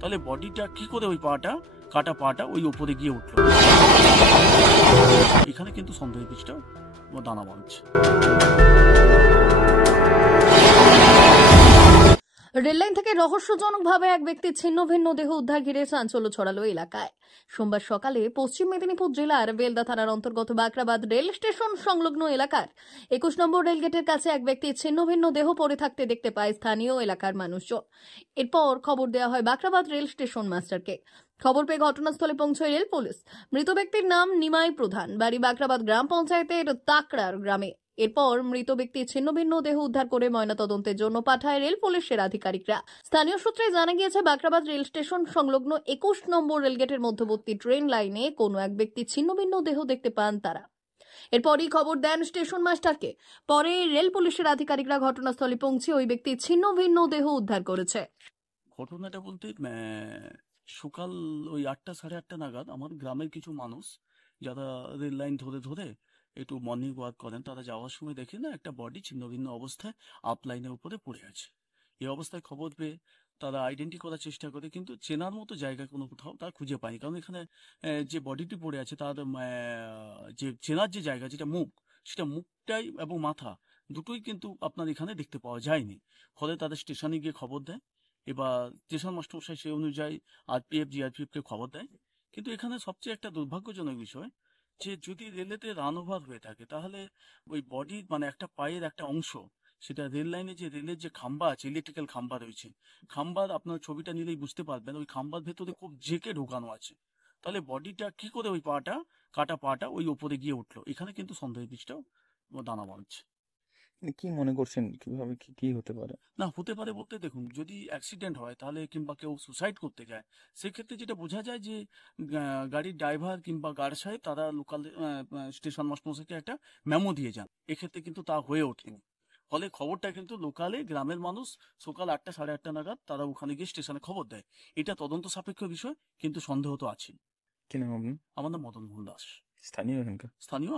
তাহলে বডিটা কি করে ওই পাটা, কাটা পাটা ওই উপরে গিয়ে উঠলো, এখানে কিন্তু সন্দেহের বীজটা দানা বাঁধছে। রেললাইন থেকে রহস্যজনকভাবে এক ব্যক্তির ছিন্ন ভিন্ন দেহ উদ্ধার ঘিরে চাঞ্চল্য ছড়ালো এলাকায়। সোমবার সকালে পশ্চিম মেদিনীপুর জেলার বেলদা থানার অন্তর্গত বাকরাবাদ রেল স্টেশন সংলগ্ন এলাকার 21 নম্বর রেলগেটের কাছে এক ব্যক্তির ছিন্ন ভিন্ন দেহ পড়ে থাকতে দেখতে পায় স্থানীয় এলাকার মানুষজন। এরপর খবর দেওয়া হয় বাকরাবাদ রেল স্টেশন মাস্টারকে। খবর পেয়ে ঘটনাস্থলে পৌঁছয় রেল পুলিশ। মৃত ব্যক্তির নাম নিমাই প্রধান, বাড়ি বাকরাবাদ গ্রাম পঞ্চায়েতের তাকড়ার গ্রামে। এরপর মৃত ব্যক্তির ছিন্নভিন্ন দেহ উদ্ধার করে ময়নাতদন্তের জন্য পাঠায় রেল পুলিশের আধিকারিকরা। স্থানীয় সূত্রে জানা গিয়েছে, বাকরাবাদ রেল স্টেশন সংলগ্ন 21 নম্বর রেলগেটের মধ্যবর্তী ট্রেন লাইনে কোনো এক ব্যক্তির ছিন্নভিন্ন দেহ দেখতে পান তারা। এরপরই খবর দেন স্টেশন মাস্টারকে। পরে রেল পুলিশের আধিকারিকরা ঘটনাস্থলে পৌঁছে ওই ব্যক্তির ছিন্নভিন্ন দেহ উদ্ধার করেছে। ঘটনাটা বলতে সকাল ওই 8টা সাড়ে 8টা নাগাদ আমার গ্রামের কিছু মানুষ যারা রেল লাইন ধরে ধরে একটু মর্নিং ওয়াক করেন, তারা যাওয়ার সময় দেখে না একটা বডি ছিন্ন ভিন্ন অবস্থায় আপ লাইনের উপরে পড়ে আছে। এই অবস্থায় খবর পেয়ে তারা আইডেন্টি করার চেষ্টা করে, কিন্তু চেনার মতো জায়গা কোনো কোথাও তারা খুঁজে পায়নি। কারণ এখানে যে বডিটি পড়ে আছে তার যে চেনার যে জায়গা, যেটা মুখ, সেটা মুখটাই এবং মাথা দুটোই কিন্তু আপনার এখানে দেখতে পাওয়া যায়নি। ফলে তাদের স্টেশনে গিয়ে খবর দেয়। এবার স্টেশন মাস্টারমশাই সেই অনুযায়ী জিআরপিএফকে খবর দেয়। কিন্তু এখানে সবচেয়ে একটা দুর্ভাগ্যজনক বিষয় যে যদি রেলেতে রান ওভার হয়ে থাকে, তাহলে ওই বডির একটা পায়ের একটা অংশ, সেটা রেল লাইনে যে রেলের যে খাম্বা আছে, ইলেকট্রিক্যাল খাম্বা রয়েছে, খাম্বার আপনার ছবিটা নিলেই বুঝতে পারবেন ওই খাম্বার ভেতরে খুব জেকে ঢোকানো আছে। তাহলে বডিটা কি করে ওই পাটা, কাটা পাটা ওই উপরে গিয়ে উঠলো, এখানে কিন্তু সন্দেহের বীজটাও দানা বাঁধছে। কি মনে করছেন, কিভাবে কি হতে পারে? না, হতে পারে বলতে দেখুন, যদি অ্যাক্সিডেন্ট হয় তাহলে কিংবা কেউ সুসাইড করতে যায়, সেক্ষেত্রে যেটা বোঝা যায় যে গাড়ির ড্রাইভার কিংবা গার্ড সাহেব তারা লোকাল স্টেশন মাস্টারমশাইকে একটা মেমো দিয়ে যান। এক্ষেত্রে কিন্তু তা হয়ে ওঠেনি। ফলে খবরটা কিন্তু লোকালে গ্রামের মানুষ সকাল 8টা সাড়ে 8টা নাগাদ তারা ওখানে গিয়ে স্টেশনে খবর দেয়। এটা তদন্ত সাপেক্ষ বিষয়, কিন্তু সন্দেহ তো আছে। কি নাম আপনার? আমার নাম মদন মোহন দাস। স্থানীয়?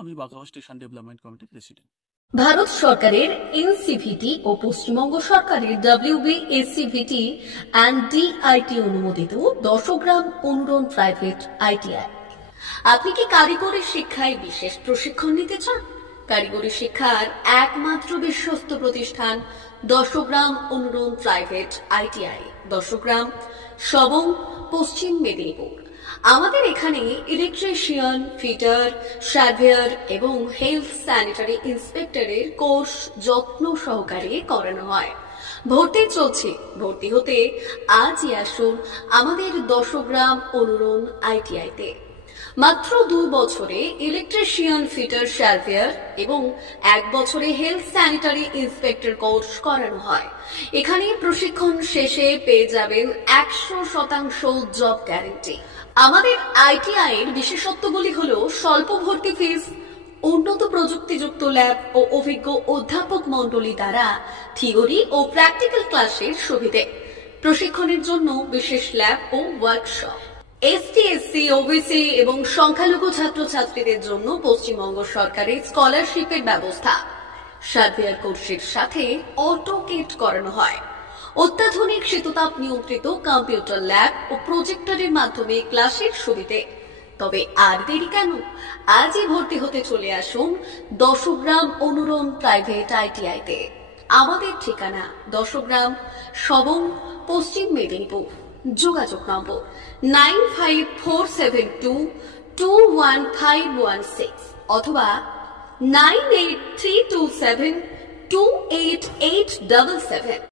আমি বাঘাবাদ স্টেশন ডেভেলপমেন্ট কমিটির প্রেসিডেন্ট। ভারত সরকারের এনসিভিটি ও পশ্চিমবঙ্গ সরকারের WBSCVT অ্যান্ড DIT অনুমোদিত 10 গ্রাম অনুরণ প্রাইভেট ITI। আপনি কি কারিগরি শিক্ষায় বিশেষ প্রশিক্ষণ নিতে চান? কারিগরি শিক্ষার একমাত্র বিশ্বস্ত প্রতিষ্ঠান 10 গ্রাম অনুরণ প্রাইভেট ITI, 10 গ্রাম, সবং, পশ্চিম মেদিনীপুর। আমাদের এখানে ইলেকট্রিশিয়ান, ফিটার, সার্ভেয়ার এবং হেলথ স্যানিটারি ইন্সপেক্টরের কোর্স যত্ন সহকারে করানো হয়। ভর্তি চলছে। ভর্তি হতে আজই আসুন আমাদের 10 গ্রাম অনুরণ ITI-তে। মাত্র 2 বছরে ইলেকট্রিশিয়ান, ফিটার, সার্ভেয়ার এবং 1 বছরে হেলথ স্যানিটারি ইন্সপেক্টর কোর্স করানো হয়। এখানে প্রশিক্ষণ শেষে পেয়ে যাবেন 100% জব গ্যারান্টি। আমাদের ITI এর বিশেষত্বগুলি হলো স্বল্প ভর্তি ফিস, উন্নত প্রযুক্তিযুক্ত ল্যাব ও অভিজ্ঞ অধ্যাপক মণ্ডলী দ্বারা থিওরি ও প্র্যাকটিক্যাল ক্লাসের সুবিধে, প্রশিক্ষণের জন্য বিশেষ ল্যাব ও ওয়ার্কশপ, ST, SC, OBC এবং সংখ্যালঘু ছাত্রছাত্রীদের জন্য পশ্চিমবঙ্গ সরকারের স্কলারশিপের ব্যবস্থা। সার্ভেয়ার কোর্সের সাথে অটোকেট করানো হয়। অত্যাধুনিক শীততাপ নিয়ন্ত্রিত কম্পিউটার ল্যাব ও প্রজেক্টরের মাধ্যমে ক্লাসের সুবিধে। তবে আর দেরি কেন? আজই ভর্তি হতে চলে আসুন 10 গ্রাম অনুরণ প্রাইভেট ITI-তে। আমাদের ঠিকানা 10 গ্রাম, সবং, পশ্চিম মেদিনীপুর। যোগাযোগ নম্বর 9547221516 অথবা 9832728877।